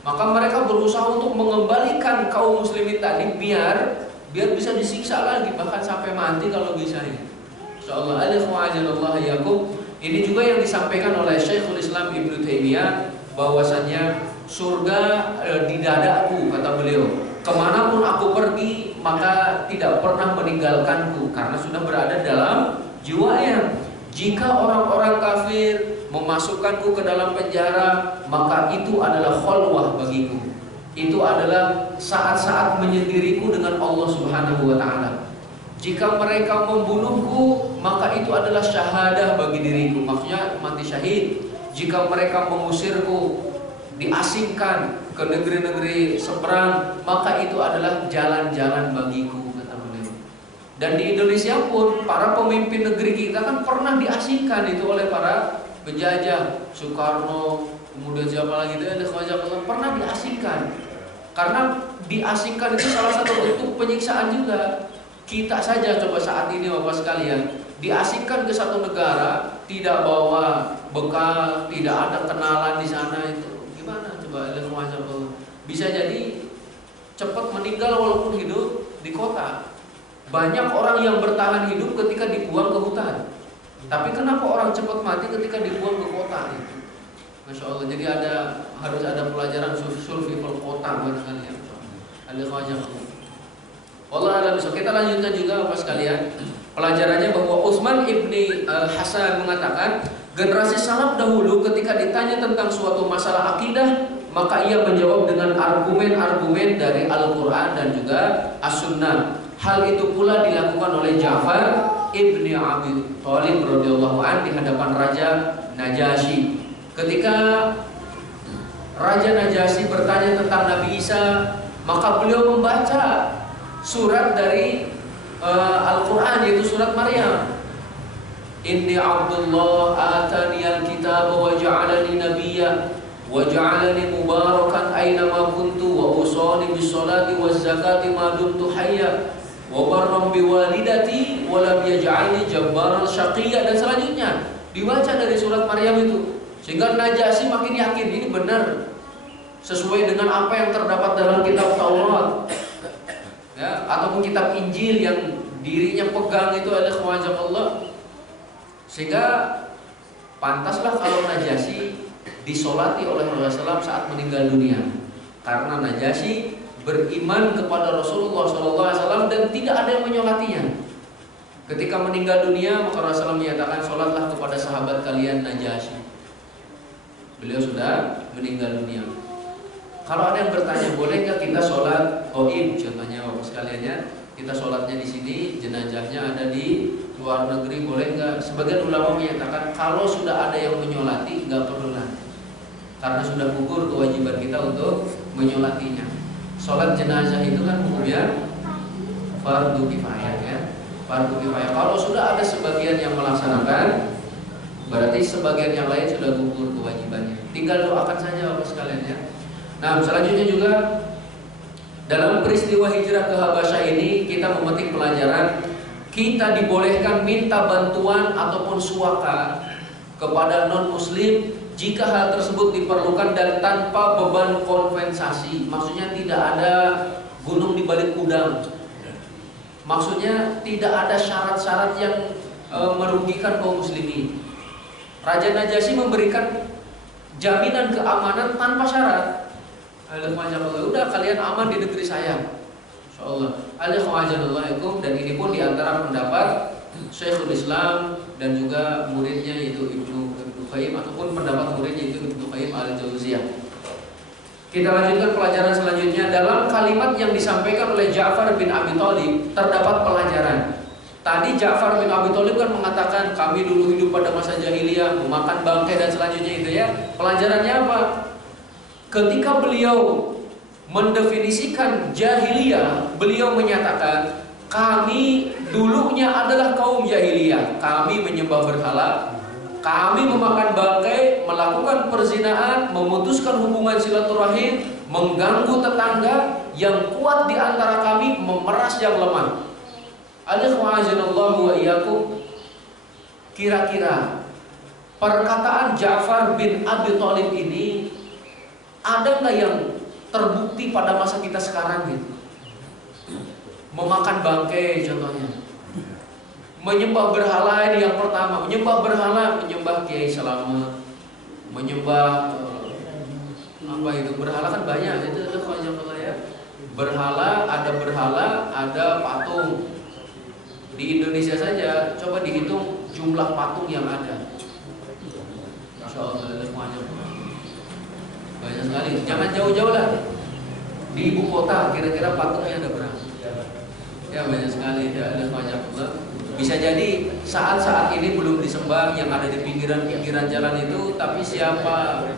Maka mereka berusaha untuk mengembalikan kaum muslimin tadi biar biar bisa disiksa lagi, bahkan sampai mati kalau bisa ini. Insyaallah. Al-ikhwanillah yakum. Ini juga yang disampaikan oleh Syekhul Islam Ibnu Taimiyah, bahwasannya surga di dadaku, kata beliau. Kemanapun aku pergi, maka tidak pernah meninggalkanku, karena sudah berada dalam jiwanya. Jika orang-orang kafir memasukkanku ke dalam penjara, maka itu adalah khalwah bagiku. Itu adalah saat-saat menyendiriku dengan Allah Subhanahu wa ta'ala. Jika mereka membunuhku, maka itu adalah syahadah bagi diriku, maksudnya mati syahid. Jika mereka mengusirku, diasingkan ke negeri-negeri seberang, maka itu adalah jalan-jalan bagiku, kata beliau. Dan di Indonesia pun para pemimpin negeri kita kan pernah diasingkan itu oleh para penjajah. Soekarno, kemudian siapa lagi itu, pernah diasingkan. Karena diasingkan itu salah satu bentuk penyiksaan juga. Kita saja coba saat ini Bapak sekalian, diasingkan ke satu negara, tidak bawa bekal, tidak ada kenalan di sana, itu gimana coba? Bisa jadi cepat meninggal walaupun hidup di kota. Banyak orang yang bertahan hidup ketika dibuang ke hutan. Tapi kenapa orang cepat mati ketika dibuang ke kota itu? Masya Allah. Jadi harus ada pelajaran survival kota buat kalian. Allah alam. Kita lanjutkan juga Bapak sekalian. Pelajarannya bahwa Utsman ibni Hasan mengatakan, generasi salaf dahulu ketika ditanya tentang suatu masalah akidah, maka ia menjawab dengan argumen-argumen dari Al-Quran dan juga As-Sunnah. Hal itu pula dilakukan oleh Ja'far ibni Abi Thalib radhiyallahu anhu di hadapan Raja Najasyi. Ketika Raja Najasyi bertanya tentang Nabi Isa, maka beliau membaca surat dari Al-Quran, yaitu surat Maryam. Inni Abdullah ataniyal kitab wa ja'alani nabiyya wa ja'alani mubarakan aina ma kuntu wa usani bis salati waz zakati ma dumtu hayya wa barram bi walidati wa lam yaj'alni jabbaran syaqiyya, dan selanjutnya dibaca dari surat Maryam itu, sehingga Najasyi makin yakin ini benar sesuai dengan apa yang terdapat dalam kitab Taurat, ya, ataupun kitab Injil yang dirinya pegang itu adalah wajah Allah. Sehingga pantaslah kalau Najasyi disolati oleh Rasulullah saat meninggal dunia, karena Najasyi beriman kepada Rasulullah SAW dan tidak ada yang menyolatinya. Ketika meninggal dunia, maka Rasulullah menyatakan, sholatlah kepada sahabat kalian Najasyi. Beliau sudah meninggal dunia. Kalau ada yang bertanya, boleh nggak kita sholat ghaib, contohnya Bapak sekalian ya, kita sholatnya di sini, jenazahnya ada di luar negeri, boleh nggak? Sebagian ulama menyatakan kalau sudah ada yang menyolati nggak perlu lagi, karena sudah gugur kewajiban kita untuk menyolatinya. Sholat jenazah itu kan hukumnya fardu kifayah ya, fardu kifayah. Kalau sudah ada sebagian yang melaksanakan, berarti sebagian yang lain sudah gugur kewajibannya. Tinggal doakan saja Bapak sekalian ya. Nah, selanjutnya juga dalam peristiwa hijrah ke Habasyah ini kita memetik pelajaran, kita dibolehkan minta bantuan ataupun suaka kepada non-muslim jika hal tersebut diperlukan dan tanpa beban kompensasi. Maksudnya tidak ada gunung di balik udang. Maksudnya tidak ada syarat-syarat yang merugikan kaum muslimin. Raja Najasyi memberikan jaminan keamanan tanpa syarat. Udah kalian aman di negeri saya, insyaallah. Alaikum. Dan ini pun diantara pendapat Syekhul Islam dan juga muridnya yaitu Ibnu Qayyim, ataupun pendapat muridnya itu Ibnu Qayyim al-Jauziyah. Kita lanjutkan pelajaran selanjutnya. Dalam kalimat yang disampaikan oleh Ja'far bin Abi Thalib terdapat pelajaran. Tadi Ja'far bin Abi Thalib kan mengatakan kami dulu hidup pada masa jahiliyah, memakan bangkai dan selanjutnya itu ya. Pelajarannya apa? Ketika beliau mendefinisikan jahiliyah, beliau menyatakan kami dulunya adalah kaum jahiliyah. Kami menyembah berhala, kami memakan bangkai, melakukan perzinahan, memutuskan hubungan silaturahim, mengganggu tetangga, yang kuat di antara kami memeras yang lemah. Alhamdulillah wa iyyakum. Kira-kira perkataan Ja'far bin Abi Thalib ini ada nggak yang terbukti pada masa kita sekarang gitu? memakan bangkai contohnya. Menyembah berhala ini yang pertama, menyembah berhala, menyembah Kiai Selamat, menyembah apa itu berhala kan banyak itu ya. Berhala, ada patung. Di Indonesia saja coba dihitung jumlah patung yang ada. Masya Allah, banyak sekali. Jangan jauh-jauh lah. Di ibu kota kira-kira patungnya ada berapa? Ya banyak sekali ya, ada banyak banget. Bisa jadi saat-saat ini belum disembah yang ada di pinggiran jalan itu, tapi siapa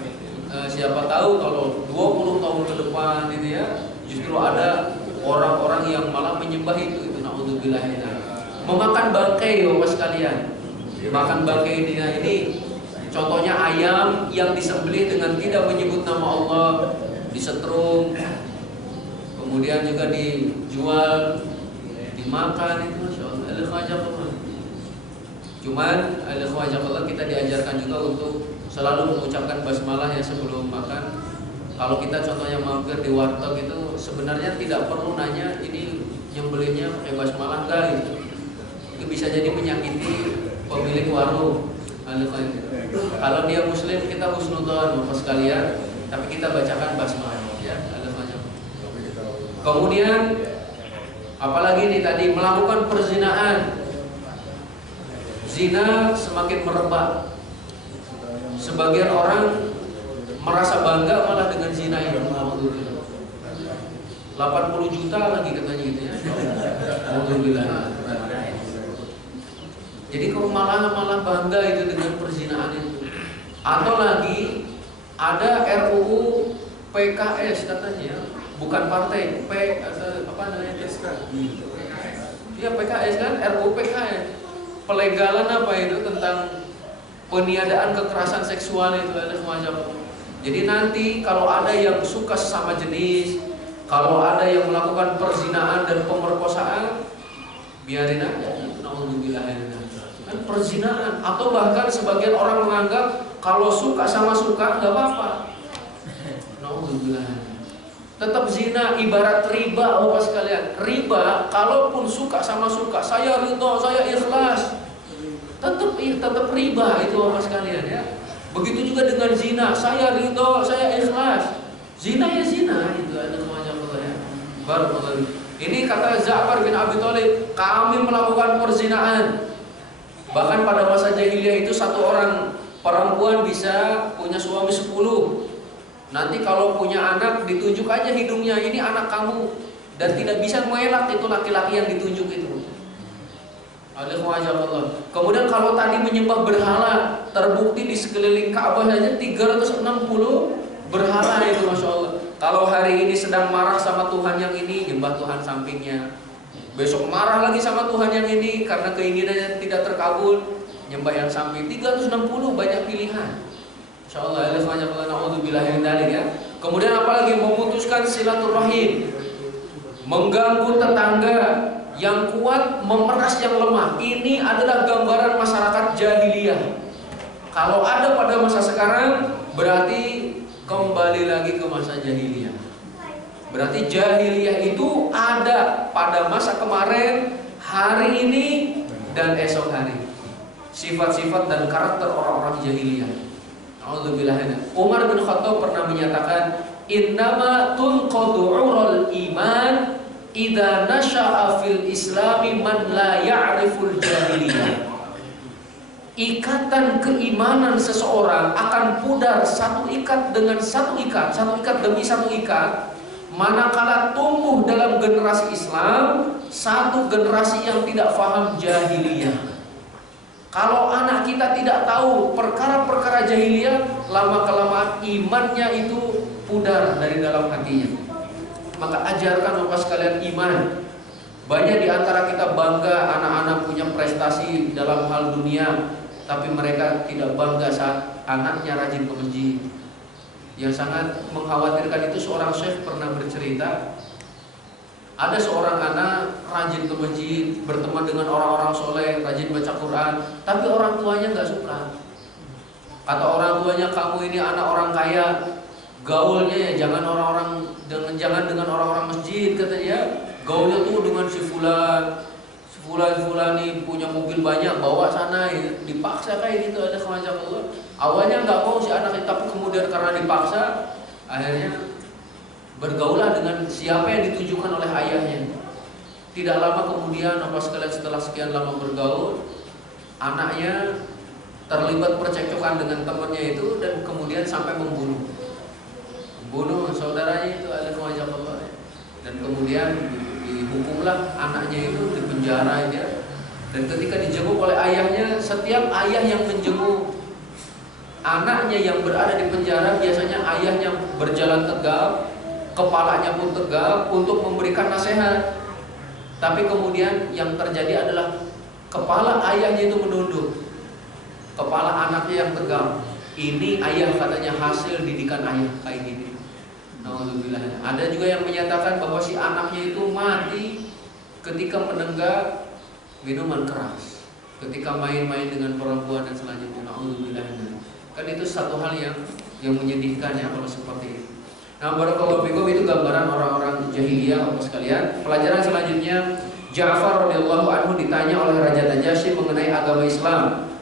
tahu kalau 20 tahun ke depan itu ya, justru ada orang-orang yang malah menyembah itu naudzubillah. Memakan bangkai Bapak sekalian. Makan bangkai ini contohnya ayam yang disembelih dengan tidak menyebut nama Allah, disetrum, kemudian juga dijual, dimakan itu Masya Allah. Cuman kita diajarkan juga untuk selalu mengucapkan basmalah ya sebelum makan. Kalau kita contohnya mampir di warteg itu sebenarnya tidak perlu nanya ini yang belinya pakai basmalah enggak gitu. Itu bisa jadi menyakiti pemilik warung. Kalau dia muslim kita husnudzon Bapak sekalian, tapi kita bacakan basmalah ya. Kemudian apalagi nih tadi melakukan perzinaan. Zina semakin merebak. Sebagian orang merasa bangga malah dengan zina ini. 80 juta lagi katanya gitu ya. Alhamdulillah. Jadi kalau malah bangga itu dengan perzinaan itu. Atau lagi ada RUU PKS katanya, bukan partai apa namanya? Iya PKS kan, RUU PKS. Pelegalan apa itu tentang peniadaan kekerasan seksual itu ada semacam. Jadi nanti kalau ada yang suka sesama jenis, kalau ada yang melakukan perzinaan dan pemerkosaan, biarin aja. Naudzubillah. Kan perzinaan, atau bahkan sebagian orang menganggap kalau suka sama suka nggak apa-apa. Naudzubillah. Tetap zina ibarat riba Bapak sekalian. Riba kalaupun suka sama suka, saya ridho, saya ikhlas, tetap riba itu Bapak sekalian ya. Begitu juga dengan zina, saya ridho, saya ikhlas. Zina ya zina itu ada semacam itu ya. Barakallahu. Ini kata Ja'far bin Abi Thalib, kami melakukan perzinaan. Bahkan pada masa jahiliyah itu satu orang perempuan bisa punya suami 10. Nanti kalau punya anak ditunjuk aja hidungnya, ini anak kamu, dan tidak bisa mengelak itu laki-laki yang ditunjuk itu. Kemudian kalau tadi menyembah berhala, terbukti di sekeliling Ka'bah saja 360 berhala itu Masya Allah. Kalau hari ini sedang marah sama Tuhan yang ini, nyembah Tuhan sampingnya. Besok marah lagi sama Tuhan yang ini karena keinginannya tidak terkabul, nyembah yang samping. 360 banyak pilihan. Insyaallah ya. Kemudian apalagi memutuskan silaturahim, mengganggu tetangga, yang kuat memeras yang lemah. Ini adalah gambaran masyarakat jahiliyah. Kalau ada pada masa sekarang berarti kembali lagi ke masa jahiliyah. Berarti jahiliyah itu ada pada masa kemarin, hari ini, dan esok hari. Sifat-sifat dan karakter orang-orang jahiliyah. Umar bin Khattab pernah menyatakan, innama tunqadu 'ural iman idza nasha'a fil islami man la ya'riful jahiliyah. Ikatan keimanan seseorang akan pudar satu ikat demi satu ikat manakala tumbuh dalam generasi Islam satu generasi yang tidak paham jahiliyah. Kalau anak kita tidak tahu perkara-perkara jahiliyah, lama-kelamaan imannya itu pudar dari dalam hatinya. Maka ajarkan Bapak sekalian iman. Banyak di antara kita bangga anak-anak punya prestasi dalam hal dunia, tapi mereka tidak bangga saat anaknya rajin ke masjid. Yang sangat mengkhawatirkan itu seorang syekh pernah bercerita, ada seorang anak rajin ke masjid, berteman dengan orang-orang soleh, rajin baca Quran, tapi orang tuanya nggak suka. Kata orang tuanya, kamu ini anak orang kaya, gaulnya ya jangan dengan orang-orang masjid, katanya. gaulnya tuh dengan si fulan nih punya mobil banyak, bawa sana ya. Dipaksa kayak gitu, ada semacam Allah. Awalnya nggak mau si anak itu, tapi kemudian karena dipaksa, akhirnya bergaulah dengan siapa yang ditujukan oleh ayahnya. Tidak lama kemudian, apa sekalian, setelah sekian lama bergaul, anaknya terlibat percekcokan dengan temannya itu dan kemudian sampai membunuh saudaranya itu, ada semacam Allah. Dan kemudian dihukumlah anaknya itu, dipenjara aja. Dan ketika dijenguk oleh ayahnya, setiap ayah yang menjenguk anaknya yang berada di penjara, biasanya ayahnya berjalan tegap, kepalanya pun tegap untuk memberikan nasihat. Tapi kemudian yang terjadi adalah kepala ayahnya itu menunduk, kepala anaknya yang tegap. Ini ayah katanya hasil didikan ayah kayak gini. Alhamdulillah. Ada juga yang menyatakan bahwa si anaknya itu mati ketika menenggak minuman keras, ketika main-main dengan perempuan dan selanjutnya. Alhamdulillah. Kan itu satu hal yang menyedihkan ya kalau seperti itu. Nah, barakallahu fikum, itu gambaran orang-orang jahiliyah Bapak sekalian. Pelajaran selanjutnya, Ja'far radhiyallahu anhu ditanya oleh Raja Najasyi mengenai agama Islam.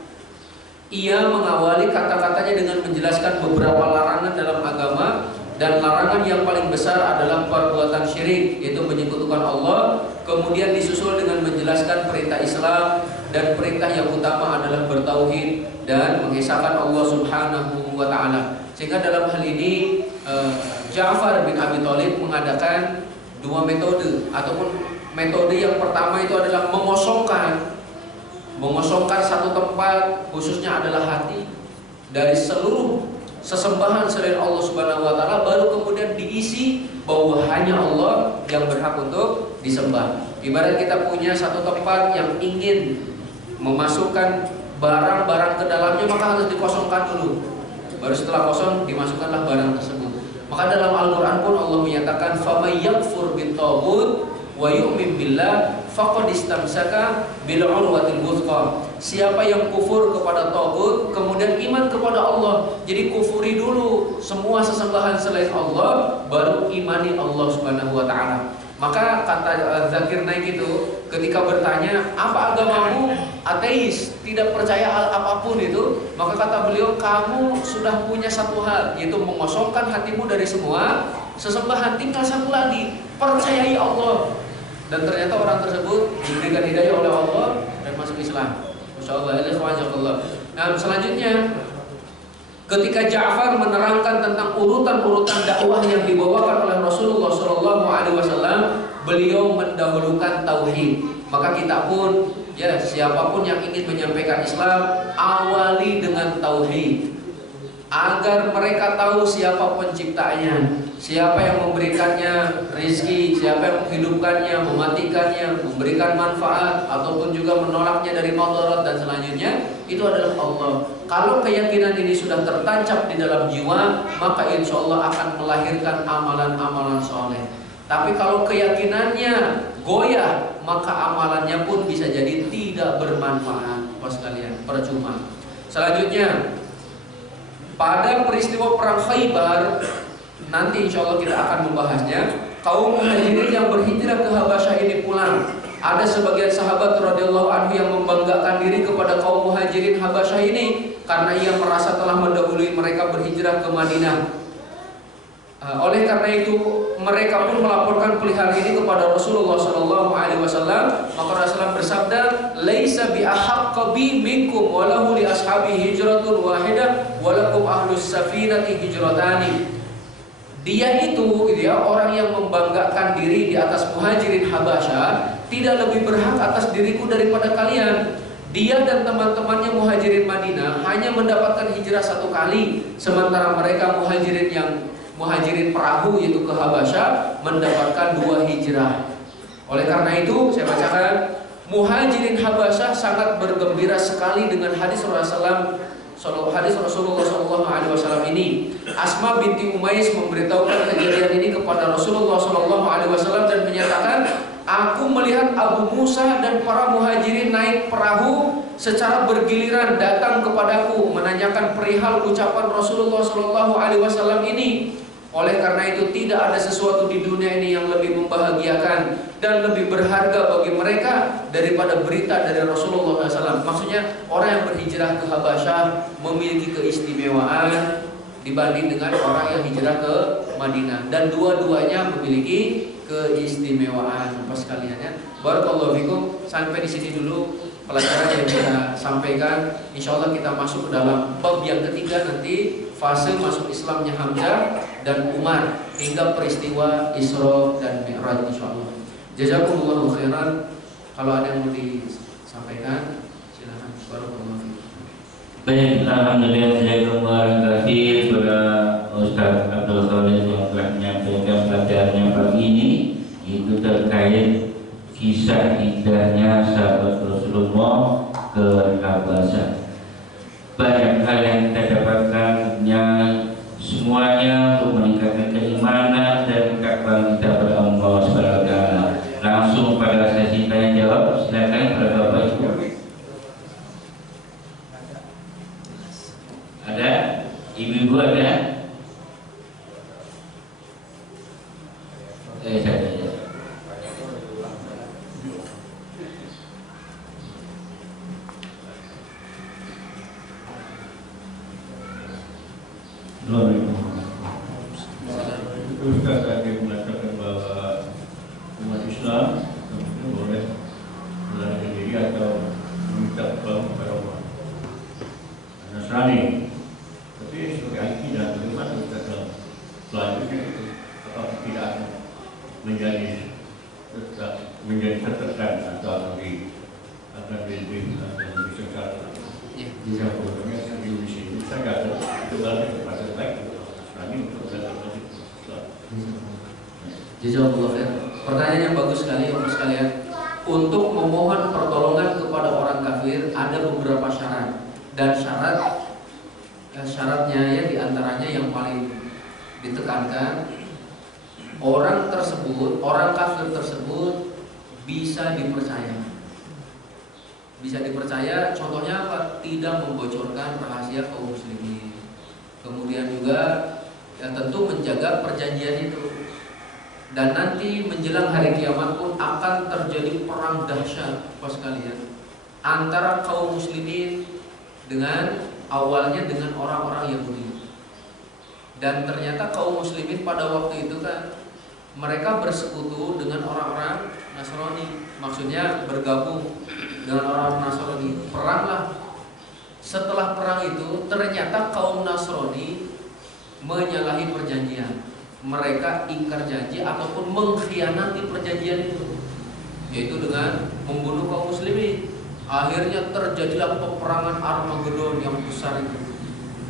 Ia mengawali kata-katanya dengan menjelaskan beberapa larangan dalam agama, dan larangan yang paling besar adalah perbuatan syirik, yaitu menyekutukan Allah. Kemudian disusul dengan menjelaskan perintah Islam, dan perintah yang utama adalah bertauhid dan mengesahkan Allah Subhanahu wa taala. Sehingga dalam hal ini Ja'far bin Abi Thalib mengadakan dua metode, ataupun metode yang pertama itu adalah mengosongkan satu tempat, khususnya adalah hati, dari seluruh sesembahan selain Allah Subhanahu wa taala, baru kemudian diisi bahwa hanya Allah yang berhak untuk disembah. Ibarat kita punya satu tempat yang ingin memasukkan barang-barang ke dalamnya, maka harus dikosongkan dulu. Baru setelah kosong dimasukkanlah barang tersebut. Maka dalam Al-Qur'an pun Allah menyatakan faman yakfur bit-taghut wa yu'min billah faqad istamsaka bil 'urwatil wuthqa. Siapa yang kufur kepada taghut kemudian iman kepada Allah, jadi kufuri dulu semua sesembahan selain Allah, baru imani Allah Subhanahu wa taala. Maka kata Zakir Naik itu ketika bertanya, apa agamamu? Ateis, tidak percaya hal apapun itu. Maka kata beliau, kamu sudah punya satu hal, yaitu mengosongkan hatimu dari semua sesembahan. Tinggal satu lagi, percayai Allah. Dan ternyata orang tersebut diberikan hidayah oleh Allah dan masuk Islam. Masyaallah. Nah, selanjutnya ketika Ja'far menerangkan tentang urutan-urutan dakwah yang dibawakan oleh Rasulullah SAW, beliau mendahulukan tauhid. Maka kita pun, ya siapapun yang ingin menyampaikan Islam, awali dengan tauhid, agar mereka tahu siapa penciptanya, siapa yang memberikannya rezeki, siapa yang menghidupkannya, mematikannya, memberikan manfaat ataupun juga menolaknya dari madarat dan selanjutnya, itu adalah Allah. Kalau keyakinan ini sudah tertancap di dalam jiwa, maka insya Allah akan melahirkan amalan-amalan soleh. Tapi kalau keyakinannya goyah, maka amalannya pun bisa jadi tidak bermanfaat. Pas kalian, percuma. Selanjutnya, pada peristiwa perang Khaybar, nanti insya Allah kita akan membahasnya. Kaum muhajirin yang berhijrah ke Habasyah ini pulang. Ada sebagian sahabat radhiyallahu anhu yang membanggakan diri kepada kaum muhajirin Habasyah ini karena ia merasa telah mendahului mereka berhijrah ke Madinah. Oleh karena itu mereka pun melaporkan perihal ini kepada Rasulullah SAW. Maka Rasulullah bersabda, "Laisa bi ahaqqa bi minkum wa lahu li ashabi hijratun wahidah wa lakum ahlus safinati hijratani." Dia itu orang yang membanggakan diri di atas muhajirin Habasyah tidak lebih berhak atas diriku daripada kalian. Dia dan teman-temannya muhajirin Madinah hanya mendapatkan hijrah satu kali, sementara mereka muhajirin perahu yaitu ke Habasyah mendapatkan 2 hijrah. Oleh karena itu saya bacakan, muhajirin Habasyah sangat bergembira sekali dengan hadis Rasulullah SAW ini. Asma binti Umais memberitahukan kejadian ini kepada Rasulullah SAW dan menyatakan, aku melihat Abu Musa dan para muhajirin naik perahu secara bergiliran datang kepadaku menanyakan perihal ucapan Rasulullah SAW ini. Oleh karena itu tidak ada sesuatu di dunia ini yang lebih membahagiakan dan lebih berharga bagi mereka daripada berita dari Rasulullah SAW. Maksudnya orang yang berhijrah ke Habasyah memiliki keistimewaan dibanding dengan orang yang hijrah ke Madinah, dan dua-duanya memiliki keistimewaan. Pas sekalian ya. Barakallahu fikum. Sampai di sini dulu pelajaran yang kita sampaikan. Insya Allah kita masuk ke dalam bab yang ketiga nanti, fase masuk Islamnya Hamzah dan Umar hingga peristiwa Isra dan Mi'raj, insya Allah. Jazakumullahu khairan. Kalau ada yang mau disampaikan silakan. Barakallahu fikum. Baik, alhamdulillah, jazakumullah khairan kepada Ustaz Abdul Khalid yang telah menyampaikan pelajarannya pagi ini, itu terkait kisah indahnya sahabat Rasulullah ke Habasyah. Banyak hal yang kita dapatkannya, semuanya untuk meningkatkan keimanan dan ketakwaan kita kepada Allah SWT. Langsung pada sesi tanya jawab, silakan pada Bapak Ibu. Ada? Ibu-ibu ada? Saya saja. Ustaz tadi mengatakan bahwa umat Islam boleh melarikan diri atau meminta tolong kepada Allah Nasrani. Tapi sebagai akidah, bagaimana kita dalam selanjutnya itu apakah tidak akan menjadi tertekan atau akan lebih sengkara? Jika programnya di Indonesia ini saya nggak ada kembali kepada baik Nasrani untuk belajar Islam. Jazakallahu khair. Pertanyaan yang bagus sekali Bapak sekalian. Untuk memohon pertolongan kepada orang kafir ada beberapa syarat, dan syaratnya ya diantaranya yang paling ditekankan, orang tersebut, orang kafir tersebut bisa dipercaya. Bisa dipercaya, contohnya apa? Tidak membocorkan rahasia kaum muslimin. Kemudian juga ya, tentu menjaga perjanjian itu. Dan nanti menjelang hari kiamat pun akan terjadi perang dahsyat Bapak sekalian, antara kaum muslimin dengan awalnya dengan orang-orang Yahudi. Dan ternyata kaum muslimin pada waktu itu kan mereka bersekutu dengan orang-orang Nasrani. Maksudnya bergabung dengan orang Nasrani, peranglah. Setelah perang itu ternyata kaum Nasrani menyalahi perjanjian. Mereka ingkar janji ataupun mengkhianati perjanjian itu, yaitu dengan membunuh kaum muslimin. Akhirnya terjadilah peperangan Armageddon yang besar itu.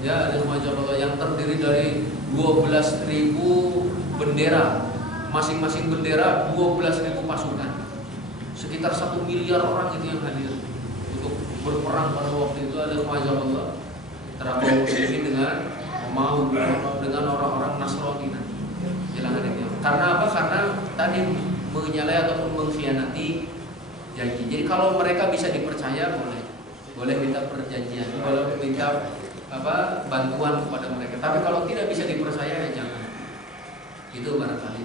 Ya, ada Allah yang terdiri dari 12.000 bendera. Masing-masing bendera 12.000 pasukan. Sekitar 1 miliar orang itu yang hadir untuk berperang pada waktu itu. Ada Allah antara kaum muslimin dengan orang-orang Nasrani. Karena apa? Karena tadi menyalahi ataupun mengkhianati janji. Jadi kalau mereka bisa dipercaya boleh minta perjanjian, boleh minta bantuan kepada mereka. Tapi kalau tidak bisa dipercaya ya jangan. Itu barangkali.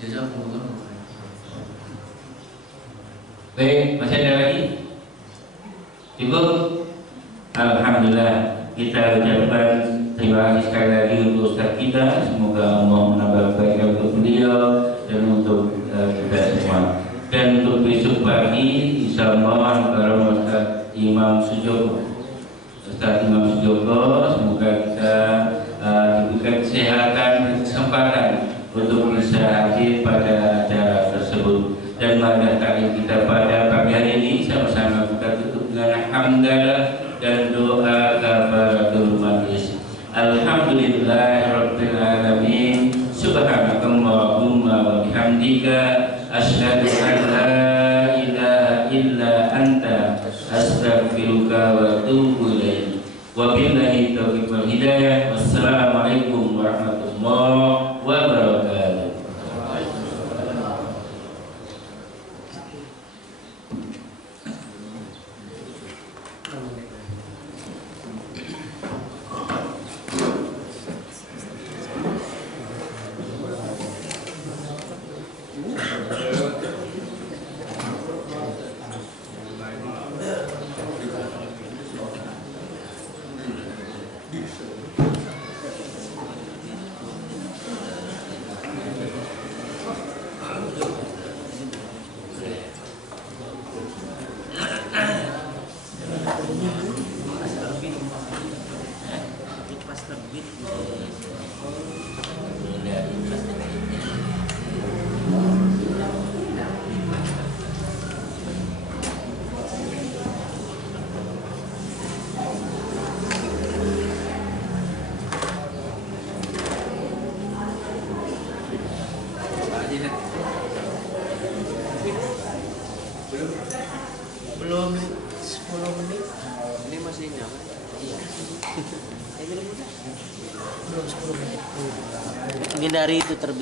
Jazakumullah. Baik, masih ada lagi? Cukup? Alhamdulillah, kita ucapkan terima kasih sekali lagi untuk Ustaz kita. Semoga Allah menambah kebaikan untuk beliau dan untuk kita semua. Dan untuk besok pagi, insya Allah kalau Ustaz Imam Sujoko, semoga kita diberikan kesehatan dan kesempatan untuk bisa hadir pada acara tersebut. Dan pada taklim kita pada pagi hari ini sama-sama kita tutup dengan hamdalah dan doa kafaratul majlis. Alhamdulillahirabbil alamin. Subhanakallahumma wa bihamdika asyhadu an la ilaha illa anta astaghfiruka wa atubu ilaik. Wabillahi taufiq wal hidayah. Wassalamualaikum warahmatullahi wabarakatuh. menit, 10 menit. Ini masih nyala. Iya. Belum udah. Belum 10 menit. Ini dari itu terbit.